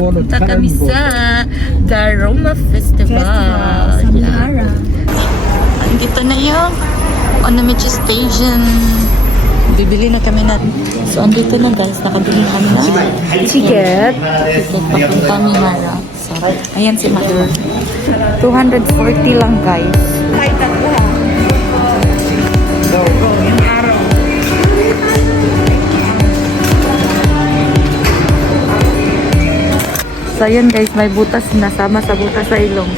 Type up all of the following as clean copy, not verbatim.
Punta kami sa Daruma Festival. Yeah. Andito na yung Onomichi Station. Bibili na kami na. So, andito na guys. Nakabili na kami na ticket. Ticket papunta Mihara. So, ayan si Mother. 240 lang guys. Kahit tatlo ha. Yung araw. So, ayan guys. May butas na. Sama sa butas sa ilong.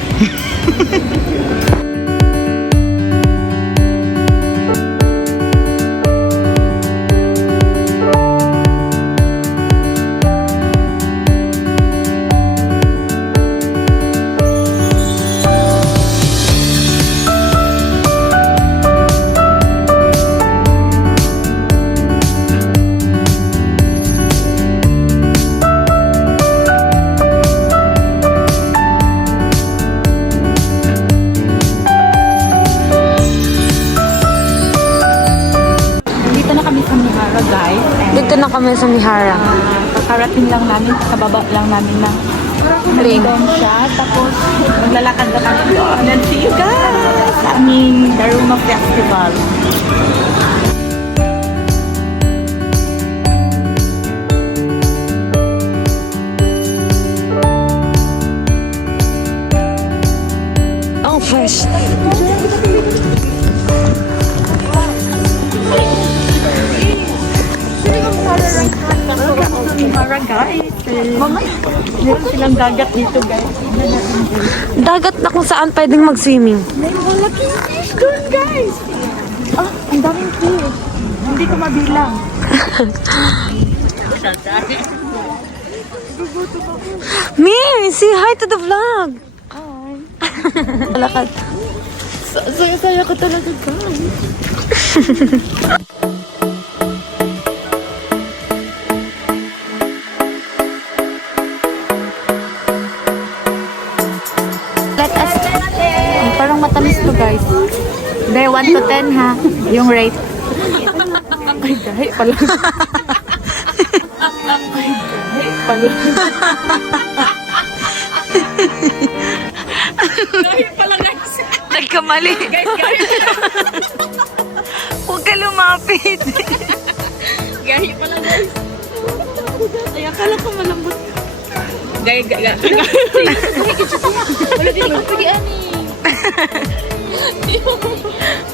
Dito na kami sa Mihara. Kakarating lang namin, kababa lang namin ng Ring. doon siya. Tapos, maglalakad na kami doon. And then, see you guys sa aming Daruma Festival. Oh, fresh. Mara guys. Meron silang dagat dito guys. Dagat na kung saan pwedeng mag-swimming. May malaking fish doon guys. Ah, ang daming fish. Hindi ko mabilang. Mir, say hi to the vlog. Hi. Lakad. Saya-saya ko talaga guys. Let us... Parang matamis to guys. Be, 1 to 10 ha. Yung rate. Ay, gahi pala. Ay, gahi pala. Gahi pala guys. Nagkamali. Guys, gahi. Huwag ka lumapit. Gahi pala guys. Ay, akala ko malambot. Gahi, gahi. Wala din ko pagi ani.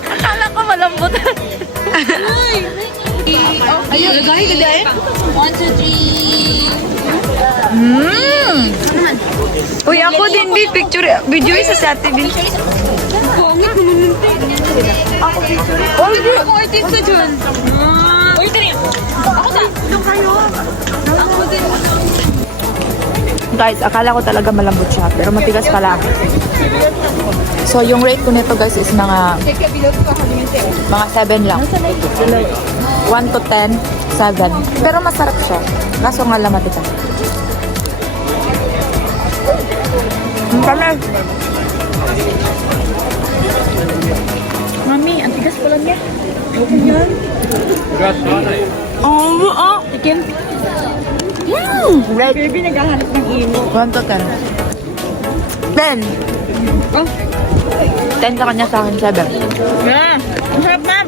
Akala ko malambot. Ayun, gahi ganda eh. 1, 2, 3. Uy, ako din di picture video sa sa TV. Pongit naman nunti. Oh, di. Ako artista dyan. Uy, tari. Ako sa. Doon kayo. Ako din. Guys, akala ko talaga malambot siya, pero matigas pala. So, yung rate ko nito guys is mga 7 lang. 1 to 10, 7. Pero masarap siya. Kaso nga lang matigas. Ang talag. Mami, ang tigas pala niya. Okay yan. Oh, Chicken. red. Baby, naghahanap ng imo. 1 to 10. 10. Oh. 10 sa kanya, sa akin 7. Ma, ang sarap ma'am.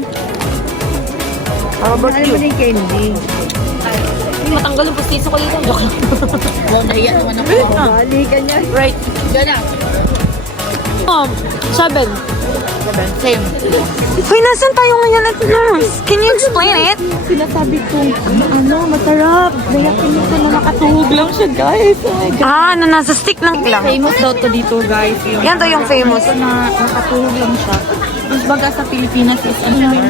How about Ano you? ba na yung candy? Matanggal yung pustiso ko dito. Joke lang. Wow, nahiya naman ako. Bali ka niya. Right. Gana. 7. Same. Uy, nasan tayo ngayon at nurse? Can you explain it? Sinasabi kong, masarap. Gayakin nito na nakatuhog lang siya, guys. Oh my God. Ah, na nasa stick lang lang. Famous daw to dito, guys. Yan to yung famous. Ito na nakatuhog lang siya. Mas baga sa Pilipinas is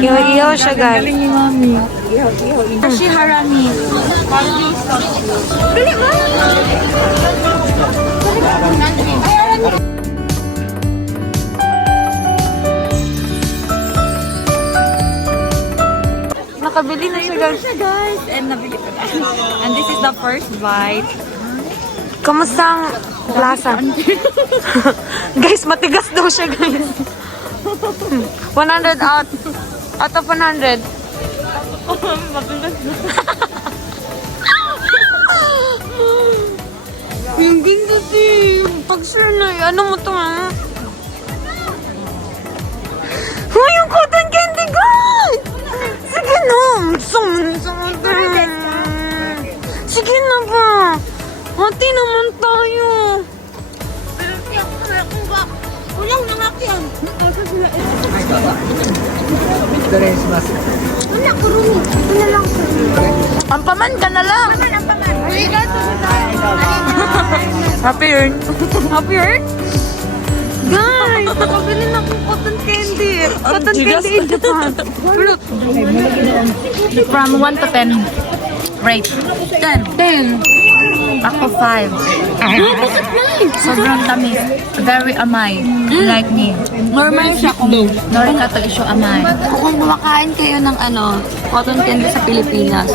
Iyo siya, guys. Galing ni Mami. Kasi harami. Dali ba? Nakabili na siya, guys. Guys, and nabili ko na. And this is the first bite. Kamusta ang lasa? Guys, matigas daw siya, guys. 100 out of 100. Matigas na. Hindi kasi. Pag-share na, ano mo to ha? Uy, yung cotton candy, guys! Sige na! Sige na ba? Hati naman tayo. Kulang na nga yan. Anak, kurumi. Ano lang. Ampaman ka na lang. Happy earn. Happy Earth? Guys, nakabili na akong cotton candy. Cotton candy in Japan. Look. From 1 to 10. Rate. 10. Ako 5. Sobrang tamis. Very amay. Like me. Normal siya kung Norika to issue amay. kung kumakain kayo ng cotton candy sa Pilipinas.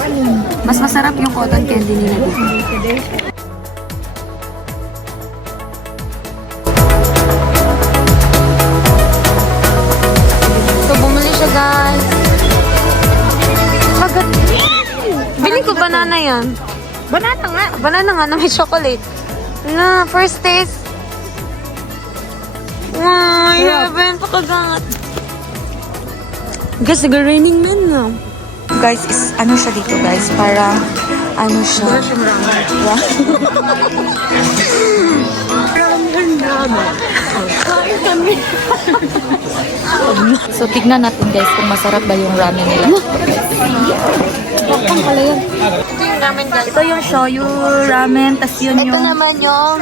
Mas masarap yung cotton candy nila dito. So, bumili siya, guys. Agad. Bili ko banana yan. Banana nga. Banana nga na may chocolate. Na, first taste. Wow, heaven, pakagat. Guys, raining man na. Guys, is ano siya dito guys? Para ano siya? So, tignan natin guys kung masarap ba yung ramen nila. Ito yung ramen, guys. Ito yung shoyu ramen, tas yun Ito yung... naman yung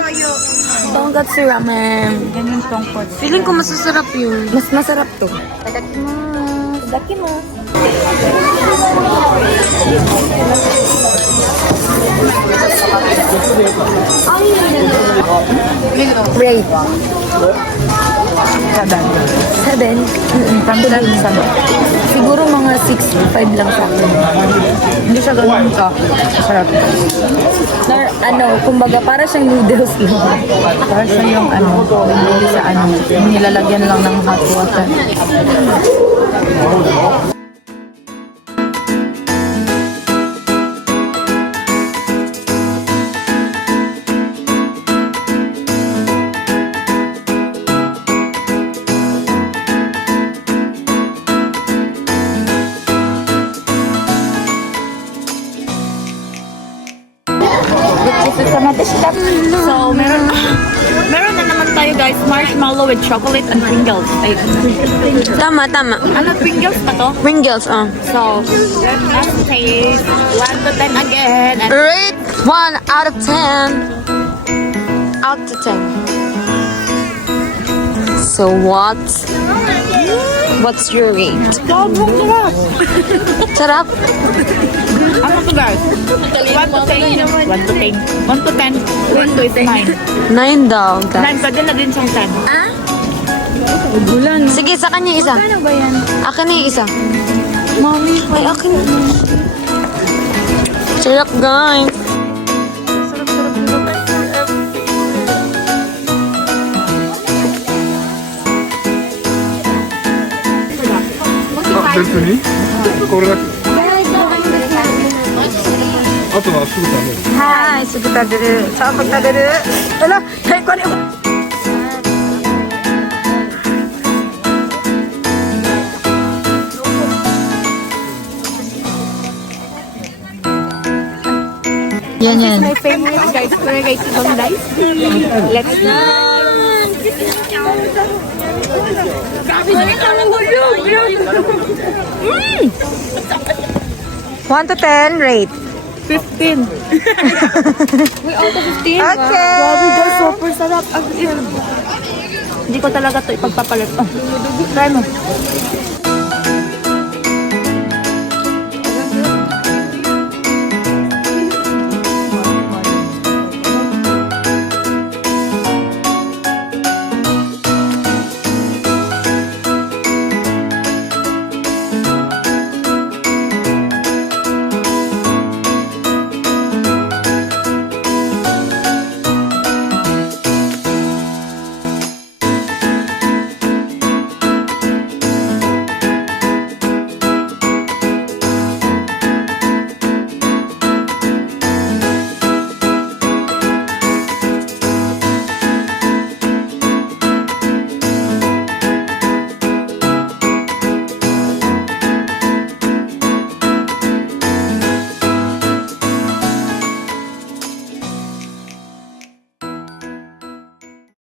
tonkatsu ramen. Yan yung tongkot. Feeling ko masasarap yun. Mas masarap to. Rate. 7. From 10 sa Siguro mga 6.5 lang sa akin. Hindi siya ganun ka. Sarap. Kumbaga, para siyang noodles lang. Para siya yung ano, hindi sa ano, nilalagyan lang ng hot water. So, meron na naman tayo guys, marshmallow with chocolate and Pringles. Ay, Tama. ano, Pringles ba to? Pringles, So, let us taste 1 to 10 again. And Rate 1 out of 10. Out to 10. So what's your rate? Sarap? ano to guys? 1 to 10. 1 to 10. 1 to 10. 1 to is 9. 9 daw, guys. 9, pwede na din siyang 10. Sige, sa kanya isa. Ano ba yan? Akin na yung isa. Mami, may akin. Sarap, guys.別にこれだけあとはすぐ食べるはい、すぐ食べる。さあ、食べる。あら、はい、これ。Yan. My favorite guys, guys, ibang guys. Let's go. 1 to 10, rate. 15. Uy, out of 15. Okay. Grabe guys, super sarap. Hindi ko talaga ito ipagpapalit. Oh, try mo.